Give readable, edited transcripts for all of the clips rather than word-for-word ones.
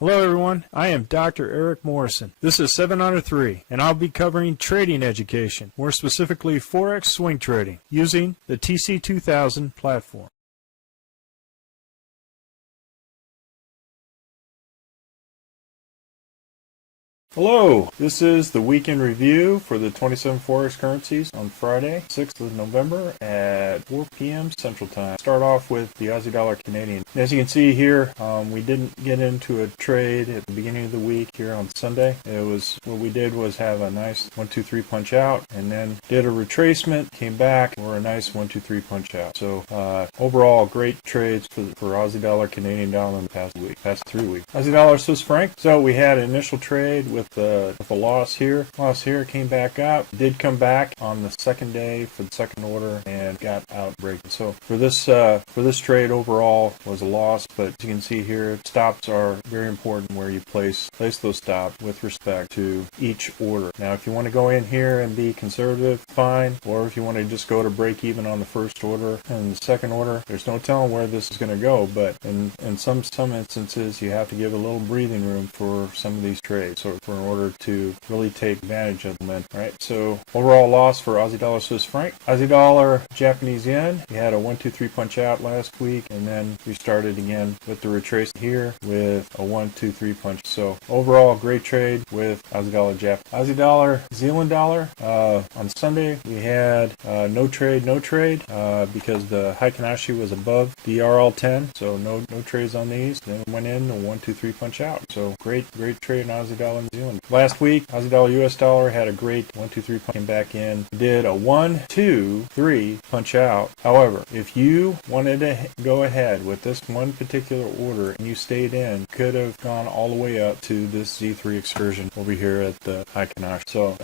Hello everyone, I am Dr. Eric Morrison. This is 7 Under 3, and I'll be covering trading education, more specifically Forex swing trading, using the TC2000 platform. Hello, this is the weekend review for the 27 Forex currencies on Friday, 6th of November at 4 p.m. Central Time. Start off with the Aussie dollar Canadian. As you can see here, we didn't get into a trade at the beginning of the week here on Sunday. What we did was have a nice 1-2-3 punch out and then did a retracement, came back for a nice 1-2-3 punch out. So overall, great trades for Aussie dollar Canadian dollar in the past 3 weeks. Aussie dollar Swiss franc. So we had an initial trade with a loss here. Came back up. Did come back on the second day for the second order and got out breaking. So for this trade overall was a loss, but as you can see here, stops are very important where you place those stops with respect to each order. Now, if you want to go in here and be conservative, fine. Or if you want to just go to break even on the first order and the second order, there's no telling where this is going to go. But in some instances, you have to give a little breathing room for some of these trades, so in order to really take advantage of them. Right. So overall loss for Aussie dollar Swiss franc. Aussie dollar Japanese yen. We had a 1-2-3 punch out last week, and then we started again with the retrace here with a 1-2-3 punch. So overall, great trade with Aussie dollar Jap. Aussie dollar Zealand dollar. On Sunday we had no trade because the Heikinashi was above the RL10, so no trades on these. Then went in a 1-2-3 punch out. So great trade in Aussie dollar and Zealand. Last week, Aussie dollar US dollar had a great 1-2-3 punch, came back in, did a 1-2-3 punch out. However, if you wanted to go ahead with this one particular order and you stayed in, could have gone all the way up to this Z3 excursion over here at the Heikinashi. So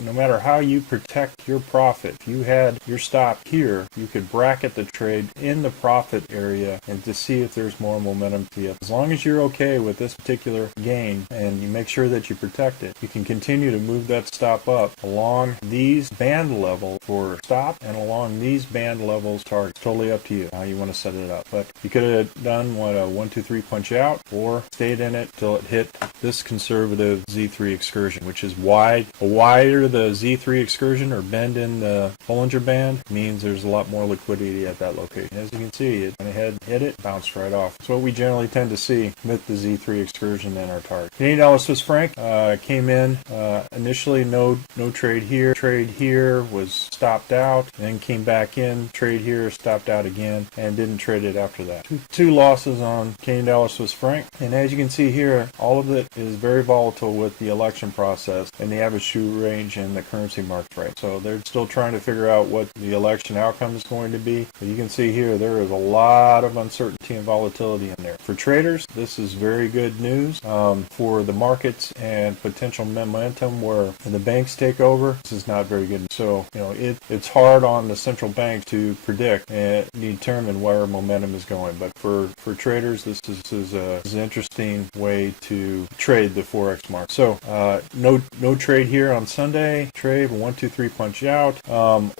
no matter how you protect your profit, if you had your stop here, you could bracket the trade in the profit area and to see if there's more momentum to you. As long as you're okay with this particular gain and you make sure that you protect it, you can continue to move that stop up along these band levels for stop and along these band levels target. It's totally up to you how you want to set it up. But you could have done a 1-2-3 punch out or stayed in it till it hit this conservative Z3 excursion, which is wide. The wider the Z3 excursion or bend in the Bollinger Band means there's a lot more liquidity at that location. As you can see, it went ahead, hit it, bounced right off. It's what we generally tend to see with the Z3 excursion and our target. Canadian dollar Swiss franc came in initially no trade here. Trade here was stopped out, then came back in. Trade here, stopped out again, and didn't trade it after that. Two losses on Canadian dollar Swiss franc. And as you can see here, all of it is very volatile with the election process and the average shoe range and the currency market rate. So they're still trying to figure out what the election outcome is going to be. But you can see here, there is a lot of uncertainty and volatility in there. For traders, this is very good news. For the markets and potential momentum where the banks take over, this is not very good. So, it's hard on the central bank to predict and determine where momentum is going. But for traders, this is an interesting way to trade the Forex market. So, no trade here on Sunday. Trade 1-2-3 punch out.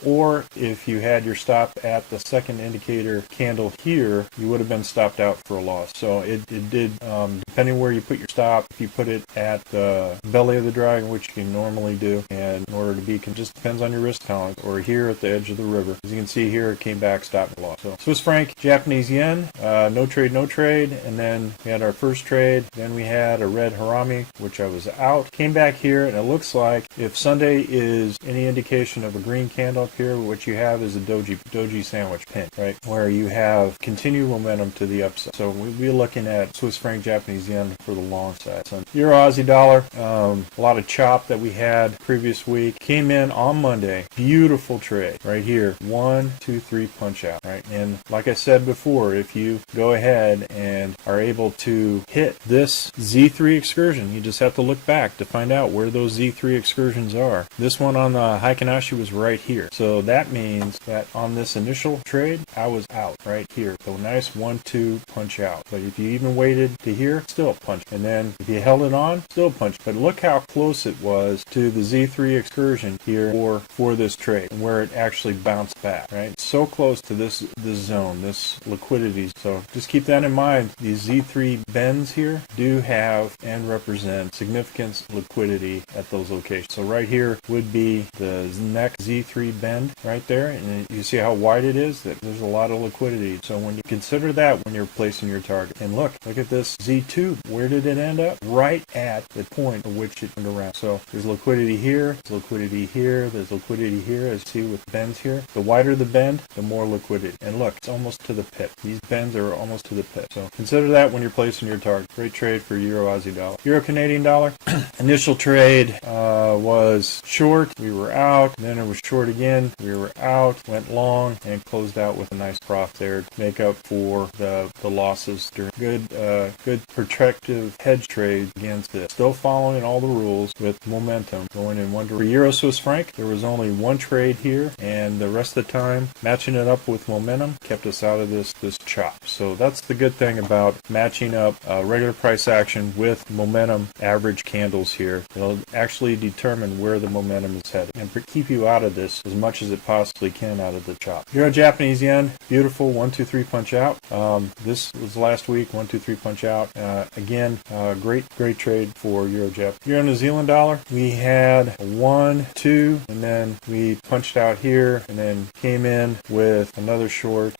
Or if you had your stop at the second indicator candle here, you would have been stopped out for a loss. So it did, depending where you put your stop, if you put it at the belly of the dragon, which you can normally do, and in order to be, just depends on your risk tolerance, or here at the edge of the river. As you can see here, it came back, stopped, and lost. So Swiss franc, Japanese yen, no trade, and then we had our first trade. Then we had a red harami, which I was out. Came back here, and it looks like if Sunday is any indication of a green candle up here, what you have is a doji sandwich pin, right, where you have continued momentum to the upside. So we'll be looking at Swiss franc, Japanese yen for the long side. So Euro Aussie dollar, a lot of chop that we had previous week. Came in on Monday. Beautiful trade right here. 1-2-3 punch out, right? And like I said before, if you go ahead and are able to hit this Z3 excursion. You just have to look back to find out where those Z3 excursions are. This one on the Heikinashi was right here. So that means that on this initial trade, I was out right here. So nice 1-2 punch out. But if you even waited to here, still punch. And then if you held it on, still punch. But look how close it was to the Z3 excursion here for this trade, and where it actually bounced back, right? So close to this zone, this liquidity. So just keep that in mind. These Z3 bends here do have and represent significant liquidity at those locations. So right here would be the next Z3 bend right there, and you see how wide it is. That there's a lot of liquidity. So when you consider that when you're placing your target, and look at this Z2. Where did it end up? Right at the point at which it turned around. So there's liquidity here, there's liquidity here, there's liquidity here, as you see with bends here. The wider the bend, the more liquidity. And look, it's almost to the pip. These bends are almost to the pip. So consider that when you're placing your target. Great trade for Euro Aussie dollar. Euro Canadian dollar. Initial trade was short. We were out. Then it was short again. We were out. Went long and closed out with a nice profit there to make up for the losses during good protective hedge trades against it. Still following all the rules with momentum going in one direction. For Euro Swiss franc, there was only one trade here, and the rest of the time matching it up with momentum kept us out of this chop. So that's the good thing about matching up regular price action with momentum average candles here. It'll actually determine where the momentum is headed and keep you out of this as much as it possibly can out of the chop. Euro Japanese yen, beautiful 1-2-3 punch out. This was last week, 1-2-3 punch out. Again, great trade for Euro Jap. Euro New Zealand dollar, we had 1-2, and then we punched out here, and then came in with another short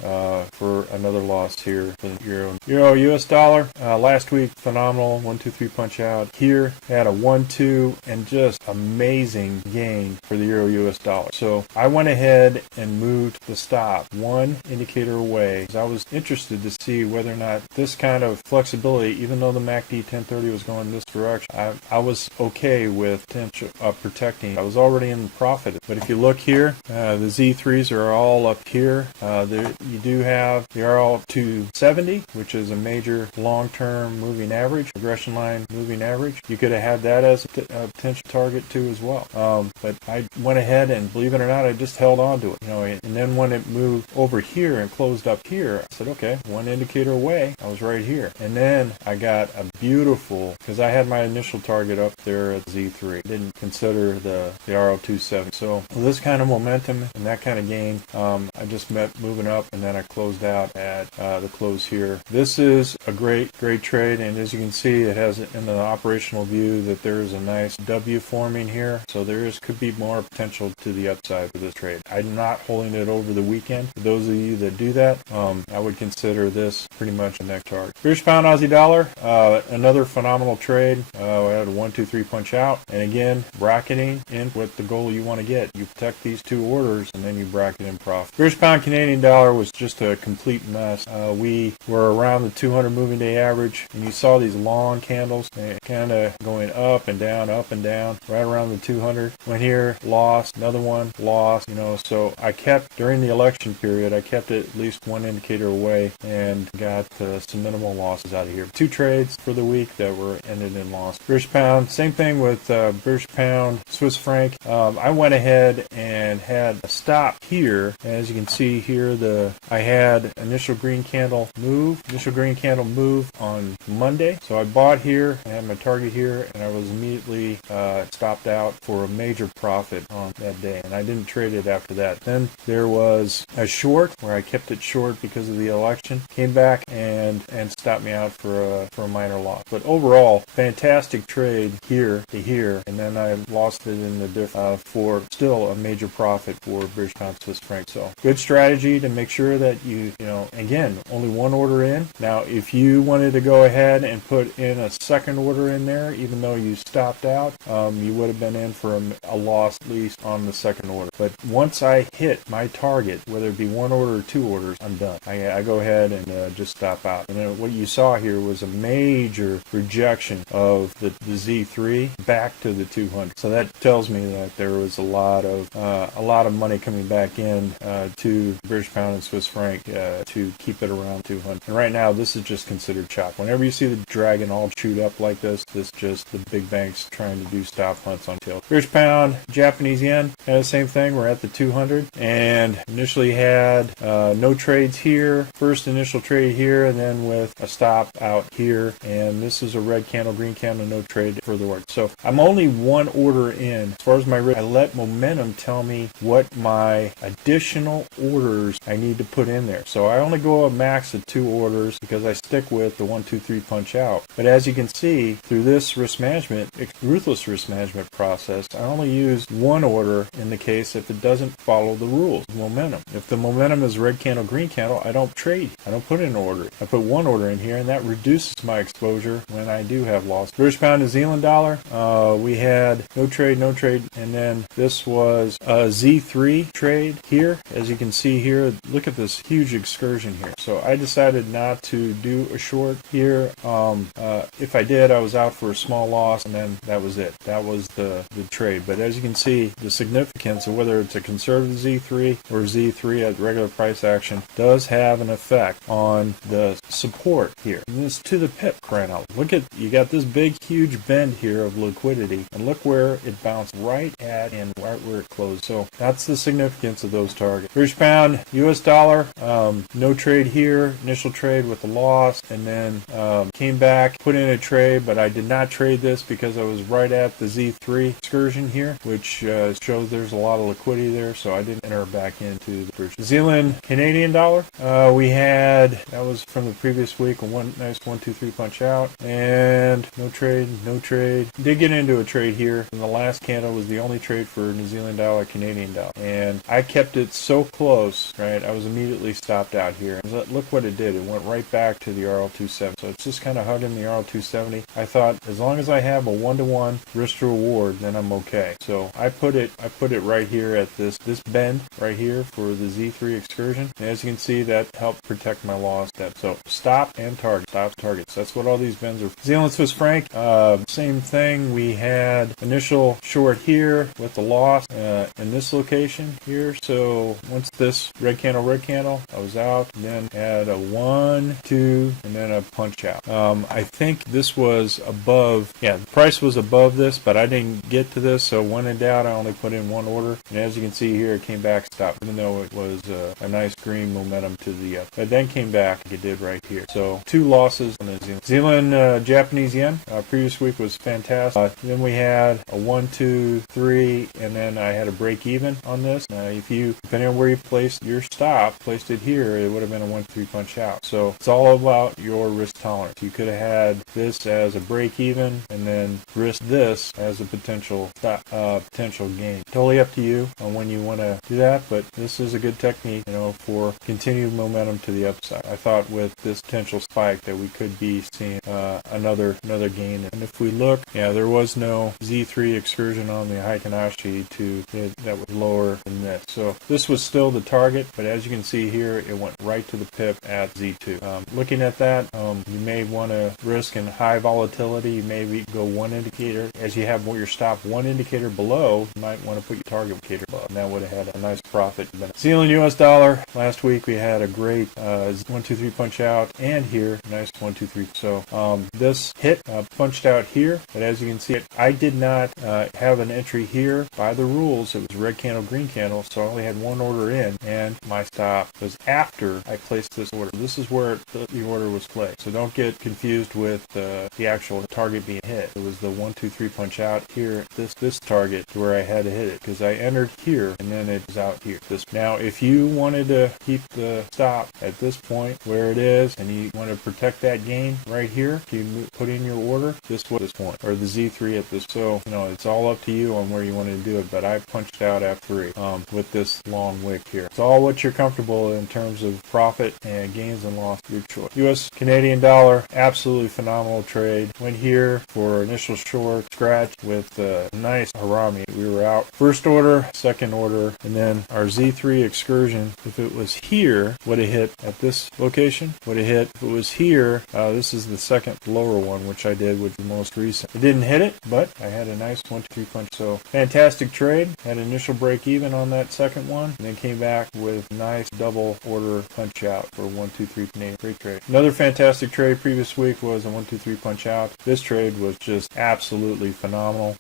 for another loss here for the Euro. Euro US dollar, last week, phenomenal 1-2-3 punch out. Here, had a 1-2, and just amazing gain for the Euro US dollar. So I went ahead and moved the stop one indicator away, because I was interested to see whether or not this kind of flexibility, even though the MACD 1030 was going this direction, I was okay with potential protecting. I was already in the profit. But if you look here, the Z3s are all up here. You do have the RL 270, which is a major long-term moving average, regression line moving average. You could have had that as a potential target too as well. But I went ahead and, believe it or not, I just held on to it. And then when it moved over here and closed up here, I said, okay, one indicator away. I was right here. And then I got a beautiful, because I had my initial target up there at Z3. Didn't consider the RL270. So with this kind of momentum and that kind of gain, I just met moving up, and then I closed out at the close here. This is a great trade, and as you can see, it has in the operational view that there is a nice W forming here. So there could be more potential to the upside for this trade. I'm not holding it over the weekend. For those of you that do that, I would consider this pretty much a next target. British pound Aussie dollar, another phenomenal trade. We had a 1-2-3 punch out, and again, bracketing in what the goal you want to get. You protect these two orders, and then you bracket in profit. British pound Canadian dollar was just a complete mess. We were around the 200 moving day average, and you saw these long candles kind of going up and down, right around the 200. Went here, lost, another one, lost, so I kept, during the election period, I kept at least one indicator away and got some minimal losses out of here. Two trades for the week that were ended in loss. British pound, same thing with British pound, Swiss franc. I went ahead and had a stop here. As you can see here, I had initial green candle move on Monday. So I bought here, I had my target here, and I was immediately stopped out for a major profit on that day, and I didn't trade it after that. Then there was a short where I kept it short because of the election, came back and stopped me out for a minor loss. But overall, fantastic trade here to here, and then I lost it in the for still a major profit for British pound Swiss franc. So good strategy to make sure that you again, only one order in. Now, if you wanted to go ahead and put in a second order in there, even though you stopped out, you would have been in for a loss at least on the second order. But once I hit my target, whether it be one order or two orders, I'm done. I go ahead and just stop out. And then what you saw here was a major rejection of the Z3 back to the 200. So that tells me that there was a lot of money coming back in to British pound and Swiss franc to keep it around 200. And right now, this is just considered chop. Whenever you see the dragon all chew shoot up like this. This just the big banks trying to do stop hunts on tail. British pound, Japanese yen, the same thing. We're at the 200 and initially had no trades here. First initial trade here and then with a stop out here. And this is a red candle, green candle, no trade furtherward. So I'm only one order in. As far as my risk, I let momentum tell me what my additional orders I need to put in there. So I only go a max of 2 orders because I stick with the 1, 2, 3 punch out. But as you can see, through this risk management, ruthless risk management process, I only use 1 order in the case if it doesn't follow the rules, momentum. If the momentum is red candle, green candle, I don't trade. I don't put in an order. I put 1 order in here, and that reduces my exposure when I do have loss. British pound, New Zealand dollar, we had no trade, and then this was a Z3 trade here. As you can see here, look at this huge excursion here. So I decided not to do a short here. If I did, I was out for a small loss, and then that was it. That was the trade. But as you can see, the significance of whether it's a conservative Z3 or Z3 at regular price action does have an effect on the support here. And this to the pip right now. Look at, you got this big, huge bend here of liquidity, and look where it bounced right at and right where it closed. So that's the significance of those targets. British pound, US dollar, no trade here, initial trade with a loss, and then came back, put in a trade, but I did not trade this because I was right at the Z3 excursion here, which shows there's a lot of liquidity there, so I didn't enter back into the British. New Zealand, Canadian dollar, we had, that was from the previous week, a nice 1, 2, 3 punch out, and no trade. Did get into a trade here, and the last candle was the only trade for New Zealand dollar, Canadian dollar, and I kept it so close, right, I was immediately stopped out here. Look what it did. It went right back to the RL270. So it's just kind of hugging the RL270. I thought as long as I have a 1-to-1 risk to reward, then I'm okay. So I put it right here at this bend right here for the Z3 excursion. And as you can see, that helped protect my loss step. So stop and target. Stop, targets. That's what all these bends are. New Zealand Swiss franc, same thing. We had initial short here with the loss in this location here. So once this red candle, I was out, and then had a 1, 2, and then a punch out. I think this was above, the price was above this, but I didn't get to this, so when in doubt, I only put in 1 order, and as you can see here, it came back, stopped, even though it was a nice green momentum to the up. But then came back, like it did right here. So 2 losses on the New Zealand Japanese yen. Previous week was fantastic. Then we had a 1, 2, 3, and then I had a break even on this. If you, depending on where you placed your stop, placed it here, it would have been a 1, 3 punch out. So it's all about your risk tolerance. You could have had this as a break even and then risk this as a potential gain. Totally up to you on when you want to do that, but this is a good technique, for continued momentum to the upside. I thought with this potential spike that we could be seeing another gain. And if we look, there was no Z3 excursion on the Heikinashi that was lower than this. So this was still the target, but as you can see here, it went right to the pip at Z2. Looking at that, you may want to risk in high volatility. You may go 1 indicator. As you have your stop 1 indicator below, you might want to put your target indicator above, and that would have had a nice profit. Zealand US dollar, last week we had a great 1, 2, 3 punch out, and here, nice 1, 2, 3. So this hit punched out here, but as you can see, I did not have an entry here by the rules. It was red candle, green candle, so I only had 1 order in, and my stop was after I placed this order. This is where the order was placed. So don't get confused with the actual target being hit. It was the 1, 2, 3 punch out here, this target to where I had to hit it, because I entered here and then it was out here. Now, if you wanted to keep the stop at this point where it is, and you want to protect that gain right here, you put in your order this point, or the Z3 at this. So it's all up to you on where you want to do it. But I punched out F3 with this long wick here. It's all what you're comfortable in terms of profit and gains and loss. Your choice. U.S. Canadian dollar, absolutely phenomenal trade. Went here for initial short scratch with a nice harami. We were out first order, second order, and then our Z3 excursion, if it was here, would have hit at this location, would have hit. If it was here, this is the second lower one, which I did with the most recent. It didn't hit it, but I had a nice 1, 2, 3 punch. So fantastic trade. Had an initial break even on that second one, and then came back with nice double order punch out for 1, 2, 3 Canadian. Great trade. Another fantastic trade previous week was a 1, 1-2-3 punch out. This trade was just absolutely phenomenal.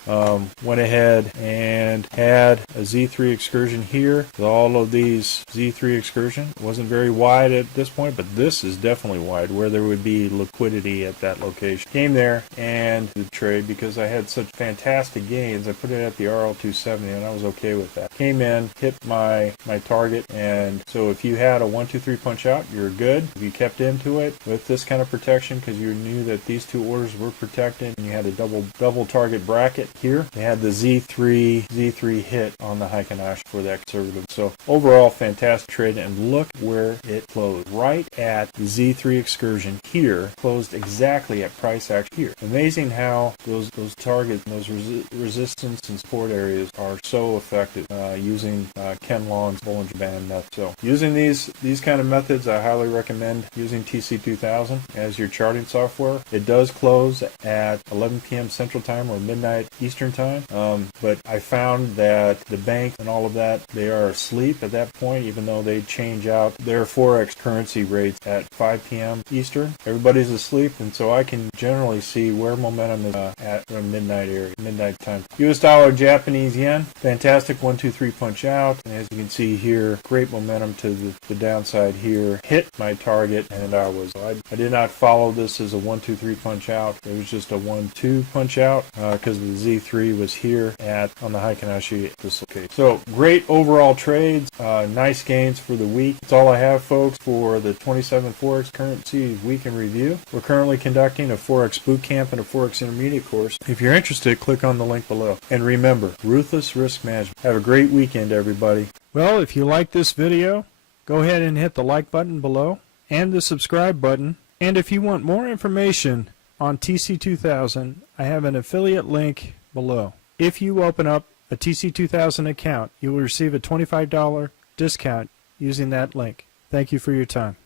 Went ahead and had a Z3 excursion here. All of these Z3 excursion wasn't very wide at this point, but this is definitely wide where there would be liquidity at that location. Came there and the trade, because I had such fantastic gains, I put it at the RL270 and I was okay with that. Came in, hit my target, and so if you had a 1-2-3 punch out, you're good. If you kept into it with this kind of protection because you knew that these two orders were protected and you had a double target bracket here, they had the Z3 hit on the Heikinashi for that conservative. So overall, fantastic trade, and look where it closed. Right at the Z3 excursion here, closed exactly at price action here. Amazing how those targets, those resistance and support areas are so effective using Ken Long's Bollinger Band method. So using these kind of methods, I highly recommend using TC2000 as your charting software. It does close at 11 p.m. Central Time or midnight Eastern Time, but I found that the banks and all of that, they are asleep at that point, even though they change out their Forex currency rates at 5 p.m. Eastern. Everybody's asleep, and so I can generally see where momentum is at the midnight time. US dollar, Japanese yen, fantastic 1-2-3 punch out, and as you can see here, great momentum to the downside here. Hit my target, and I did not follow this as a 1-2-3 punch out. It was just a 1-2 punch out because the Z3 was here on the Heikinashi at this location. So great overall trades, nice gains for the week. That's all I have, folks, for the 27 Forex currency week in review. We're currently conducting a Forex boot camp and a Forex intermediate course. If you're interested, click on the link below. And remember, ruthless risk management. Have a great weekend, everybody. Well, if you like this video, go ahead and hit the like button below and the subscribe button. And if you want more information on TC2000, I have an affiliate link below. If you open up a TC2000 account, you will receive a $25 discount using that link. Thank you for your time.